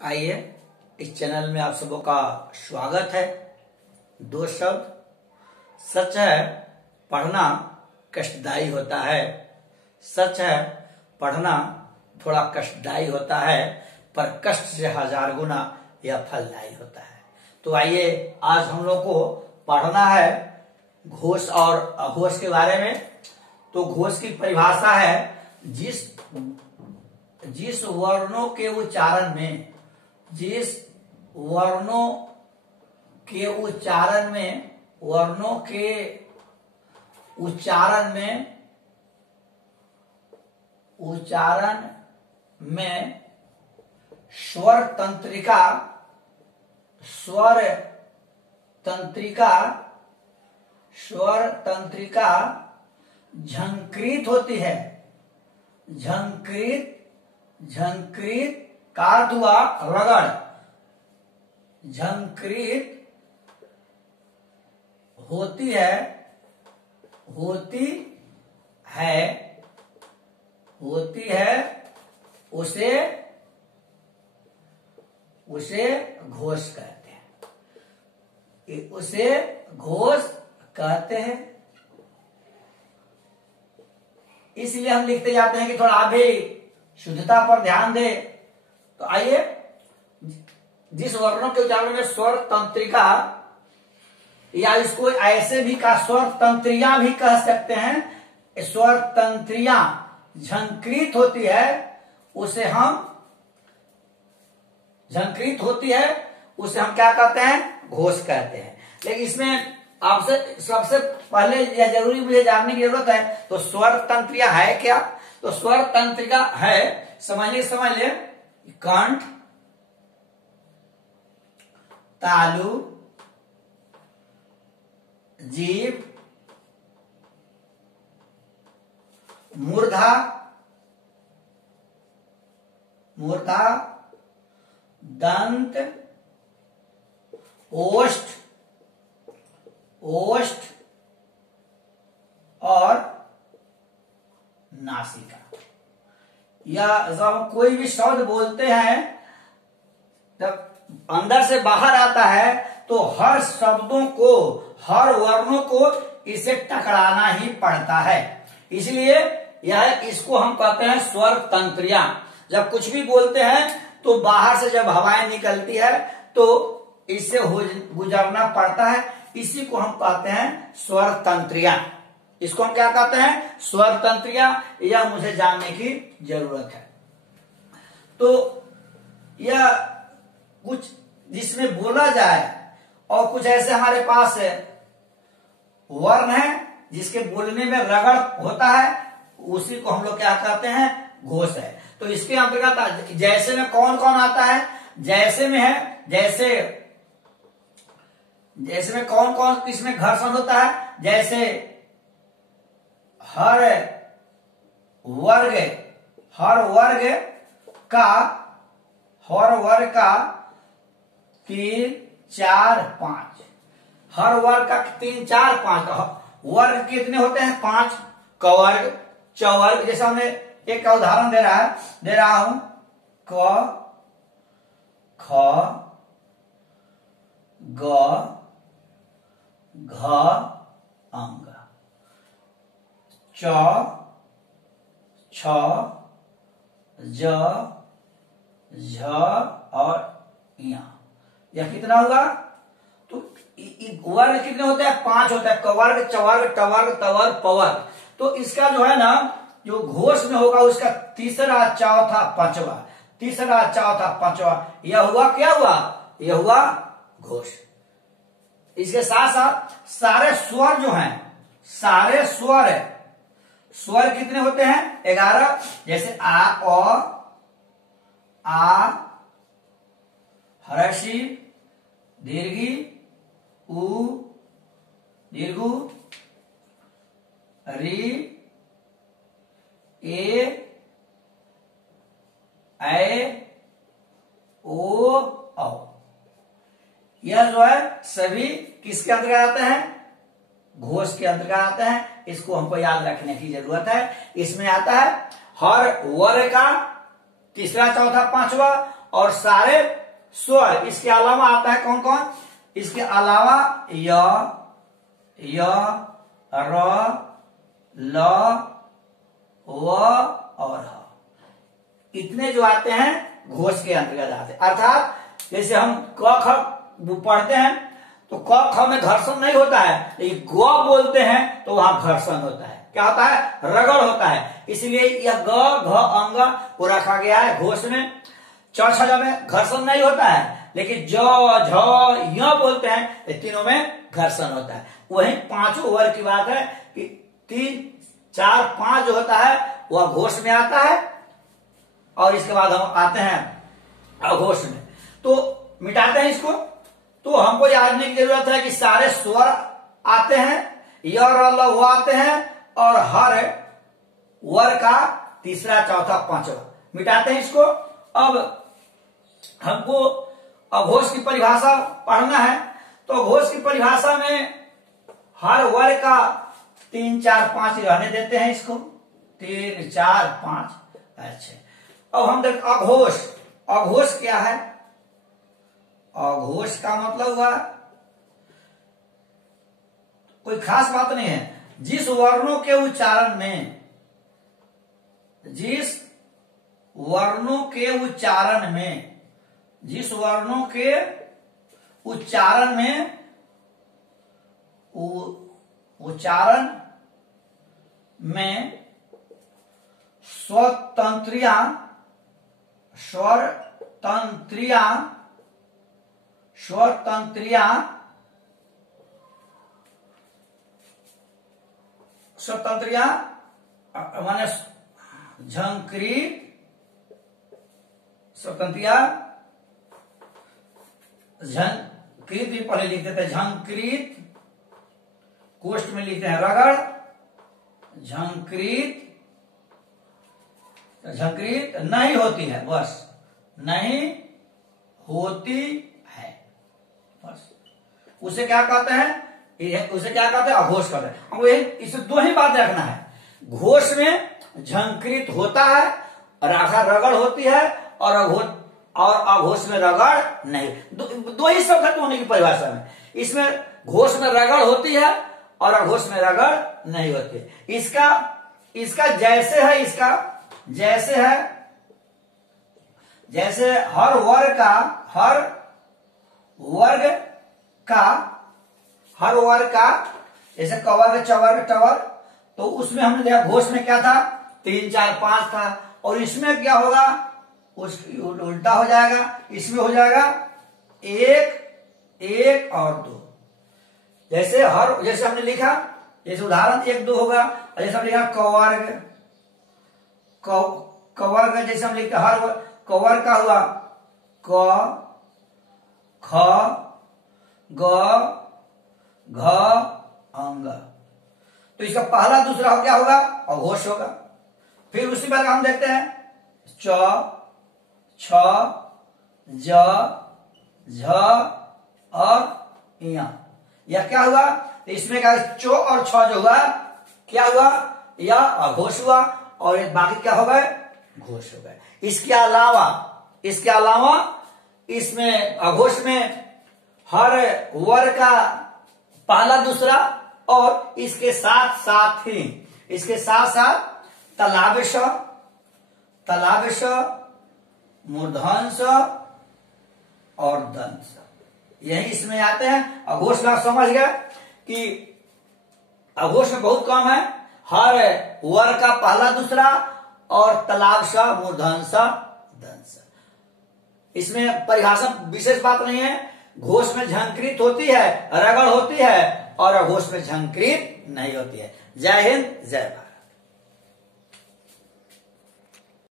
आइए इस चैनल में आप सबों का स्वागत है। दो शब्द, सच है पढ़ना कष्टदायी होता है। सच है पढ़ना थोड़ा कष्टदायी होता है, पर कष्ट से हजार गुना यह फलदायी होता है। तो आइए आज हम लोग को पढ़ना है घोष और अघोष के बारे में। तो घोष की परिभाषा है जिस वर्णों के उच्चारण में उच्चारण में स्वर तंत्रिका झंकृत होती है। झंकृत का अर्थ हुआ रगड़। झंकृत होती है उसे घोष कहते हैं। उसे घोष कहते हैं। इसलिए हम लिखते जाते हैं कि थोड़ा आप भी शुद्धता पर ध्यान दे। तो आइए, जिस वर्णों के उच्चारण में स्वर तंत्रिका, या इसको ऐसे भी कहा स्वर तंत्रिया भी कह सकते हैं, स्वर तंत्रिया झंकृत होती है उसे हम क्या कहते हैं? घोष कहते हैं। लेकिन इसमें आपसे सबसे पहले यह जरूरी मुझे जानने की जरूरत है, तो स्वर तंत्रिया है क्या? तो स्वर तंत्रिका है, समझ ले कंठ, तालु, जीभ, मूर्धा, दंत, ओष्ठ और नासिका। या जब हम कोई भी शब्द बोलते हैं तब अंदर से बाहर आता है, तो हर शब्दों को, हर वर्णों को इसे टकराना ही पड़ता है। इसलिए इसको हम कहते हैं स्वर तंत्रिया। जब कुछ भी बोलते हैं तो बाहर से जब हवाएं निकलती है तो इससे गुजरना पड़ता है। इसी को हम कहते हैं स्वर तंत्रिया। इसको हम क्या कहते हैं? स्वर तंत्रिया। यह मुझे जानने की जरूरत है। तो यह कुछ जिसमें बोला जाए, और कुछ ऐसे हमारे पास वर्ण है जिसके बोलने में रगड़ होता है, उसी को हम लोग क्या कहते हैं? घोष है। तो इसके अंतर्गत जैसे में कौन कौन आता है? जैसे में है, जैसे में कौन कौन किसमें घर्षण होता है? जैसे हर वर्ग का 3, 4, 5। हर वर्ग का 3, 4, 5 वर्ग कितने होते हैं? 5। कवर्ग, चवर्ग। जैसे हमने एक का उदाहरण दे रहा हूं, क, ख, ग, घ, अंग, च, छ, ज, झ और या। यह कितना होगा? तो वर्ग कितने होते हैं? 5 होता है। कवर्ग, चवर्ग, टवर्ग, तवर्ग, पवर्ग। तो इसका जो है ना, जो घोष में होगा उसका तीसरा, चौथा, पांचवा, तीसरा, चौथा, पांचवा, यह हुआ क्या हुआ? यह हुआ घोष। इसके साथ साथ सारे स्वर जो हैं, सारे स्वर कितने होते हैं? 11। जैसे आ, हर्षी, दीर्घी, उ, दीर्घु, री, ए, ऐ, ओ, औ। यह जो है सभी किसके अंतर्गत आते हैं? घोष के अंतर्गत आते हैं। इसको हमको याद रखने की जरूरत है। इसमें आता है हर वर्ग का तीसरा, चौथा, पांचवा और सारे स्वर इसके अलावा आता है कौन कौन, इसके अलावा य, र, ल, व और ह, इतने जो आते हैं घोष के अंतर्गत आते हैं। अर्थात जैसे हम क ख पढ़ते हैं तो क ख में घर्षण नहीं होता है, लेकिन ग बोलते हैं तो वहां घर्षण होता है। क्या होता है, रगड़ होता है। इसलिए यह ग घ अंग को रखा गया है घोष में। च छ ज में घर्षण नहीं होता है, लेकिन ज झ य बोलते हैं ये तीनों में घर्षण होता है। वही पांचों वर्ग की बात है कि 3, 4, 5 जो होता है वह घोष में आता है और इसके बाद हम आते हैं अघोष में। तो मिटाते हैं इसको। तो हमको यादने की जरूरत है कि सारे स्वर आते हैं, य र ल व आते हैं और हर वर्ग का तीसरा, चौथा, पांचवा। मिटाते हैं इसको। अब हमको अघोष की परिभाषा पढ़ना है। तो अघोष की परिभाषा में हर वर्ग का 3, 4, 5 रहने देते हैं इसको, 3, 4, 5। अच्छा, अब हम देखते अघोष। अघोष क्या है, अघोष का मतलब हुआ कोई खास बात नहीं है, जिस वर्णों के उच्चारण में, जिस वर्णों के उच्चारण में, जिस वर्णों के उच्चारण में, उच्चारण में स्वतंत्रियां, स्वतंत्रियां, स्वतंत्रियां, स्वतंत्रियां माने झंकृत, स्वतंत्रियां झंकृत भी पहले लिखते थे, झंकृत कोष्ठ में लिखते हैं रगड़, झंकृत, झंकृत नहीं होती है, बस नहीं होती है, बस उसे क्या कहते हैं, उसे क्या कहते हैं, अघोष कहते हैं। अब इसे दो ही बात रखना है, घोष में झंकृत होता है और आखिर रगड़ होती है और अघोष में रगड़ नहीं। दो ही शब्द होने की परिभाषा में, इसमें घोष में रगड़ होती है और अघोष में रगड़ नहीं होती है। इसका जैसे है, इसका जैसे है, जैसे हर वर्ग का जैसे कवर्ग, चवर्ग, टवर्ग, तो उसमें हमने देखा घोष में क्या था, 3, 4, 5 था, और इसमें क्या होगा, उस उल्टा हो जाएगा, इसमें हो जाएगा 1, 1 और 2। जैसे हमने लिखा, जैसे उदाहरण 1, 2 होगा, और जैसे हमने लिखा कवर्ग, कवर्ग, जैसे हम लिखते हर कवर्ग का हुआ क, ख, ग, घ, अंग। तो इसका पहला दूसरा क्या होगा, अघोष होगा। फिर उसी बार हम देखते हैं च, छ, ज, झ और इया। यह क्या हुआ, इसमें क्या चो और छ जो हुआ क्या हुआ, यह अघोष हुआ और एक बाकी क्या हो गए, घोष हो गए। इसके अलावा इसमें अघोष में हर वर्ग का पहला, दूसरा और इसके साथ साथ तलाविश, मूर्धन्य और दंश, यही इसमें आते हैं। अघोष में समझ गए कि अघोष में बहुत कम है, हर वर्ग का पहला, दूसरा और तलाविश, मूर्धन्य, दंश। इसमें परिभाषा विशेष बात नहीं है। घोष में झंकृत होती है, रगड़ होती है और अघोष में झंकृत नहीं होती है। जय हिंद, जय भारत।